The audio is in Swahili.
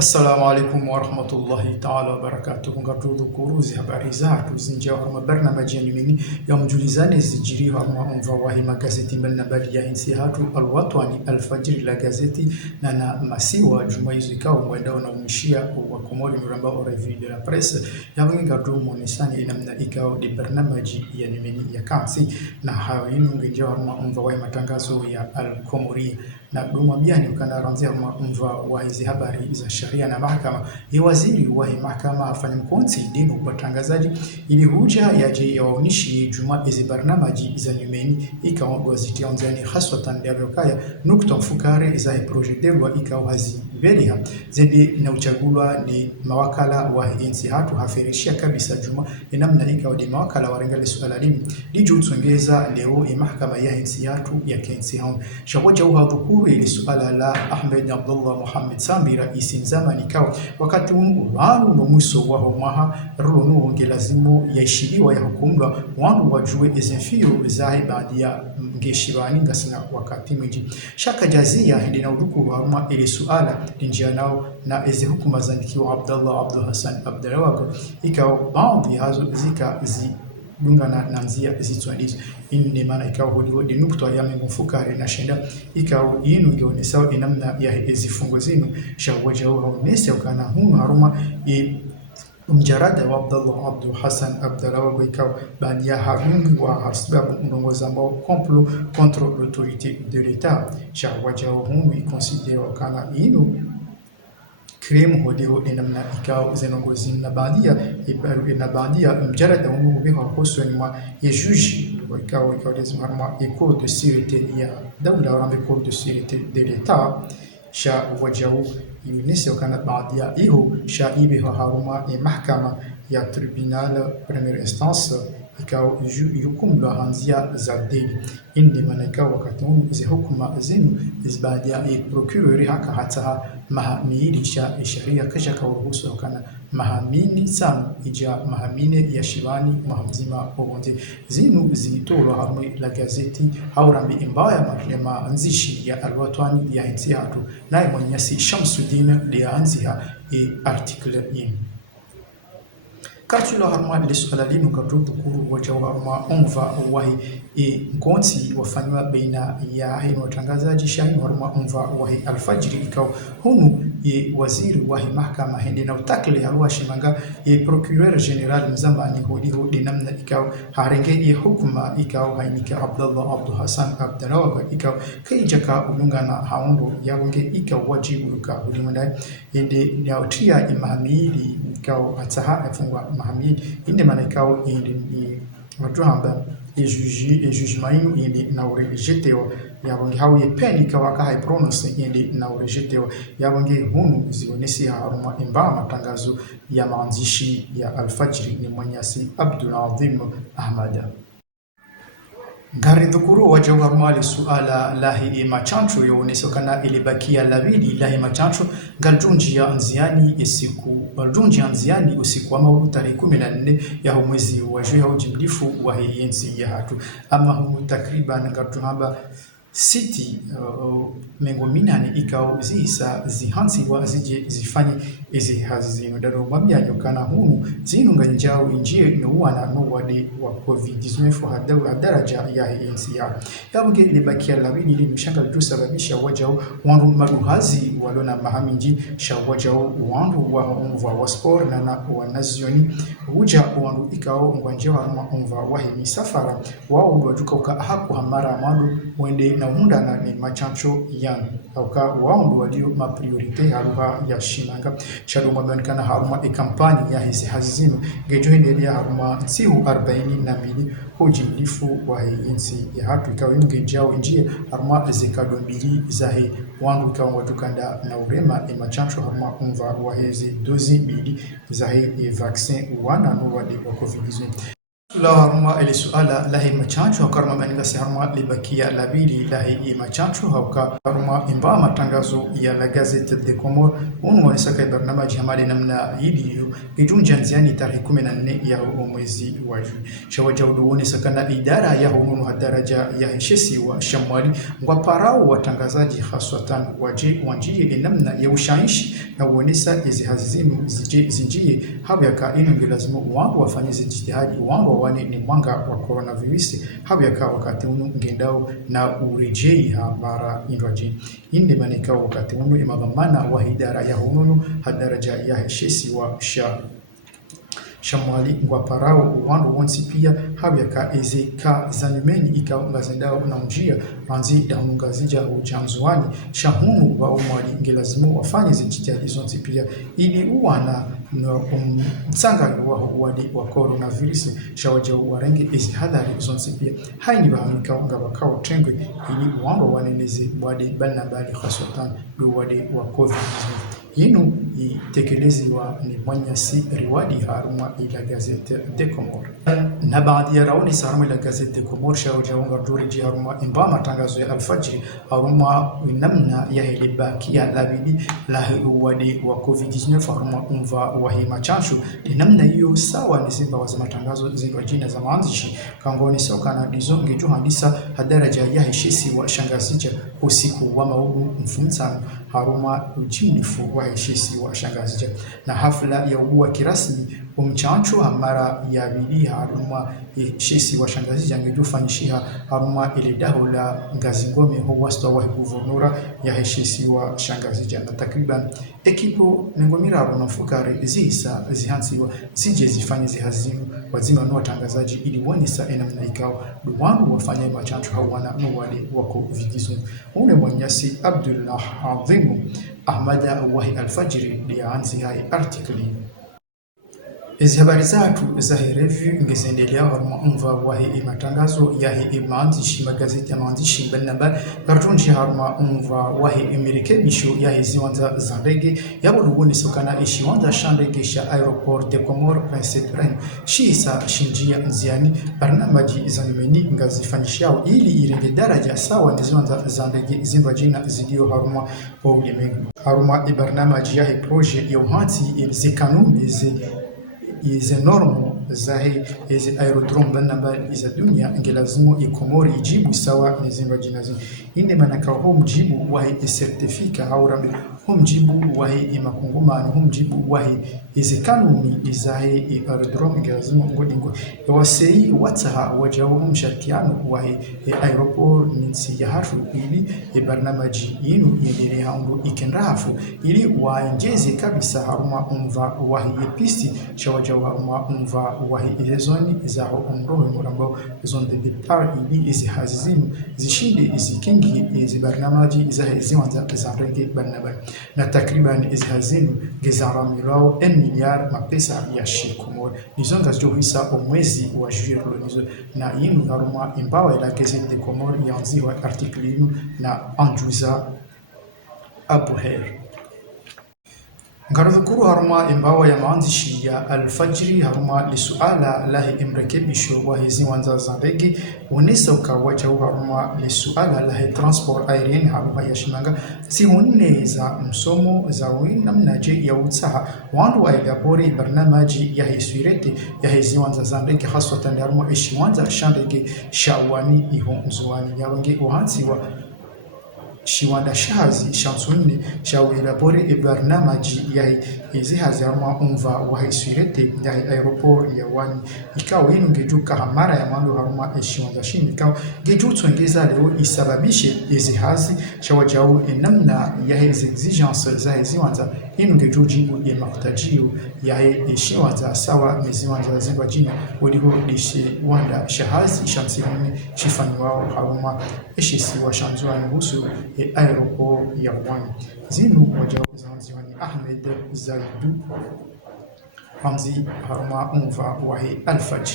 Assalamu alaikum warahmatullahi taala wabarakatuh. Ngatudu kuruzi habari zatu zinjia kama barnamaji ya nimini ya mjulizane zijiri hama umva wahi magazeti mbelna bali ya insi hatu alwatwani alfajiri la gazeti na masiwa juma hizo ikawa mwendao na umishia wa komori mramba o revue de la presse ya wenga dumo nisani inamna ikawa di barnamaji ya nimini ya kansi na hayo inu ngenjia hama umva wahi matangazo ya al-Komori na dumwambiani ukanda ranzia umva wa hizi habari za sharia na mahakama ya waziri wa mahakama afanya mkonsi dinu watangazaji ili huja yaje yaonishi juma hizi barnamaji za nyumeni ikawa gazeti ya onzani haswatan dialokaya nukta mfukare za projet de loi ikawa hazi velia zedi na uchagulwa ni mawakala wa insi hatu haferishia kabisa juma inamna ikawa di mawakala warengale suala limi liju utsongeza leo mahakama ya insi hatu ya kensi hao shawaja uhadhukuru ili suala la Ahmed Abdullah Muhammad Sambi raisi nzamani ikawa wakati wanu nomuso wa homaha runu ngelazimu yaishiliwa ya hukumla wanu wajue ezenfio zahi baadi ya ngeshibani ngasina wakati mwiji shaka jazia hindi na udukuru haruma ili suala linjia nao na eze hukuma zandikiwa Abdullah Abdul Hassan Abdulawako ikawa baadhi hazo zika dungana na nzia zitwandizo inni maana ikawa hodi nukta ya mfukari na shenda ikawa inu ngeonesawa inamna ya zifungo zinu shawaja au nese ukana hunu haruma mjarada wa Abdullah Abdul Hassan Abdulawako ikawa baada ya harungi wa sababu mnongoza ambao complot contre l'autorité de l'État shawaja hunu ikonsidera kana inu kremu hodeo namna ikao zenongozi na baadhi mjarada wangu kwa koso ni mwa ya juge ikao lazima harma école de sécurité ya dawla wa école de sécurité de l'État sha wajau yunisi wakana baadhi ya hiyo sha ibe haruma mahkama ya tribunal première instance ikao yukumla hanzia za deni indi maana wakati hizo hukuma zinu izbadia procureur haka hata mahamini sharia kasha kawahusu kana mahamini sam ija mahamine ya shivani mahamzima ogonde zinu zitolo hamwe la gazeti haurambi imbaya maklema anzishi ya alwatwani ya insi hatu naye mwenyasi Shamsuddin lianzia article in Katula harma ile suala linu katubu kuru waja harma umva wahi mkonsi wafanywa baina ya haino watangazaji shaino harma umva wahi alfajiri ikao hunu waziri wahi mahkama hindi na utakle harwa shimanga procureur general mzamani hodi namna ikao harenge hukuma ikao hainika Abdullah Abdul Hassan Abdulawako ikao kaijaka ulungana haundo yawenge ikao wajibu ka ulimandai hindi ya utia imamili ikao ataha afungwa mahamidi inde maana ikao indi watu hamba jugement indi na urejetewa yabonge hawe peni kawaka hai prononce indi na urejetewa yabonge hunu zionesi haruma imba matangazo ya maanzishi ya alfajiri ni mwenyasi Abdul Azim Ahmada Ngari dhukuru waja harumali suala lahi machancho yoneso kana ilibakia labidi lahi machancho galjunji ya anziani usiku wa maulu tarehe 14 ya mwezi wa juya ujimdifu wa hiyensi ya hatu ama humu takriban ngatuhamba City mengo minani ikao zisa zihansi wa zije zifanye ezi hazino daro mabya nyokana hunu zinu nganjao injie nuwana nuwade wa COVID-19 hadawa daraja ya ANC yabunge libakia labidi limshanga tusababisha wajao wandu maduhazi walona mahaminji shawajao wandu wa umva wa sport na wanazioni uja wandu ikao ngwanjao harma umva wa misafara wao wajuka uka haku hamara amadu wende na munda na ni machancho yang auka waundu walio mapriorite haruha ya shimanga shaduma bankana haruma kampani ya hizi hazinu gejo endelea haruma nsihu 42 hujimlifu wa insi ya hatu ikawa ngenjao njie haruma zekado mbili zahi wandu ikawa watukanda na urema machancho haruma umva wa hizi dozi mbili zahi vaccine wana no wadi wa COVID-19 la haruma ili suala lahi machancho hakarma manigasi haruma libakia labili lahi machancho hauka haruma imba matangazo ya la Gazette des Comores unwa nisaka barnamaji hamali namna hili idunja nziani tarehe 14 ya mwezi wa Juni shawaja uduone sakana idara ya hununu hadaraja ya heshesi wa Shamwali ngwa parao watangazaji haswatan waje wanjie namna ya ushaishi na uonesa izi hazizimu zinjie habu yaka inu lazimu wangu wafanyizi jitihadi wangu wani ni mwanga wa coronavirus habu yaka wakati unu ngendao na urejei ha mara indwaji inde manika wakati unu imadhamana wa idara ya hununu hadaraja ya heshesi wa Shamwali ngwa parao wandu wonsi pia habu yaka eze ka zanumeni ika ngazendao na njia ranzi daunungazija ujamzuani shahunu wa umwali ngelazimu wafanye zijitihadi zonsi pia ili uwana msanga wa coronavirus shawaja warenge ezi hadari zonsi pia haini bahamika wanga wakao tengwe ili wangu waneneze wade balna bali khaswatan wade wa COVID-19 yinu itekelezwa ni Mwanyasi Riwadi haruma ila Gazette des Comores na baadhi ya rauni saruma ila Gazette des Comores shawaja wanga duriji haruma imba matangazo ya alfajiri haruma namna ya hilibakia labidi lahi wade wa COVID-19 haruma umva wahima chanshu ni namna hiyo sawa ni simba wazi matangazo zinwa jina za maanzishi kangoni soka na dizongi juhandisa hadaraja ya heshisi wa shangazija usiku wa maudu mfumtano haruma ujinifu wa heshisi wa shangazija na hafla ya ugua kirasmi umchancho hamara ya bidii haruma heshisi wa shangazija ngejufanyishiha haruma ile daho la ngazingome huwasta wa guvernora ya heshisi wa shangazija na takriban ekipo nengomira runafukari zisa zihansiwa zije zifanye zihazimu wazima no watangazaji ili wonesa enamna ikao duwangu wafanye machancho hawana no wale wako vigizo une Mwanyasi Abdullah Adhimu Ahmada wahi alfajiri lianzi hai artikli Izi habari zatu za review ngezendelea haruma umva wahi matangazo ya hii maandishi magazeti ya maandishi mbalimbali kartonji haruma umva wahi mirekebisho ya hizi wanza za ndege yabo lugoni sokana ishi wanza shandege sha aeroport de Comores Prince Pren shisa shinjia nziani barnamaji za nimeni ngazifanyishao ili irenge daraja sawa nizi wanza za ndege zimba jina zidio haruma kwa ulimwengu haruma ibarnamaji ya hii projet ya uhansi izi kanuni izi normu zahi izi aerodrome banabali iza dunia ngelazimu ikomori ijibu sawa nizimba jinazi inde manaka home jibu wahi isertifika au rabi home jibu wahi imakungumani home jibu wahi izi kanuni izahi aerodrome ngelazimu ngodingo wasei wataha wajawu msharikiano wahi aeroport ninsi ya harfu ili barnamaji yinu yedere haundu ikenrafu ili waengeze kabisa haruma umva wahi episi shawajawu haruma umva wahi izoni zaho umrohe murambao zone de départ ili izi hazizimu zishinde izi kingi izi barnamaji izahe ziwanza zanrege barnabali na takriban izi hazimu gezaramilao 1 miliard mapesa ya shikomore nizonga zohisa omwezi wa juillet nizo na yinu haruma imbawa ila Gazette des Comores yanziwa artikli yinu na Anjuza Abuher Ngaradhukuru haruma imbawa ya maandishi ya alfajiri haruma lisuala lahi imrekebisho wa hizi wanza za ndege unesa ukawaja haruma lisuala lahi transport aérien haruma ya shimanga zihunne za msomo za wina mnaje ya utsaha wandu wa idapori barnamaji ya hiswirete ya hizi wanza za ndege haswatan haruma ishi wanza shandege shawani ihonzuani ya wange uhansi wa shiwanda shazi shamsunne shawira bore barnamaji ya izi hazarma umva wa hiswirete ya aeroport ya wani ikawa inu ngejuka hamara ya mando haruma shiwanda shini ikawa ngejutsu ngeza leo isababishe izi hazi shawajau namna ya hizi exigence za hizi wanza inu ngejujibu ya makutajio ya shiwanda sawa mizi wanza zingwa jina wadiho dishi wanda shahazi shamsihune shifani wao haruma eshisi wa shamzuani husu aeroport ya wani zinu wajauzanziwani Ahmed Zaidu Ramzi haruma umva wahi alfajr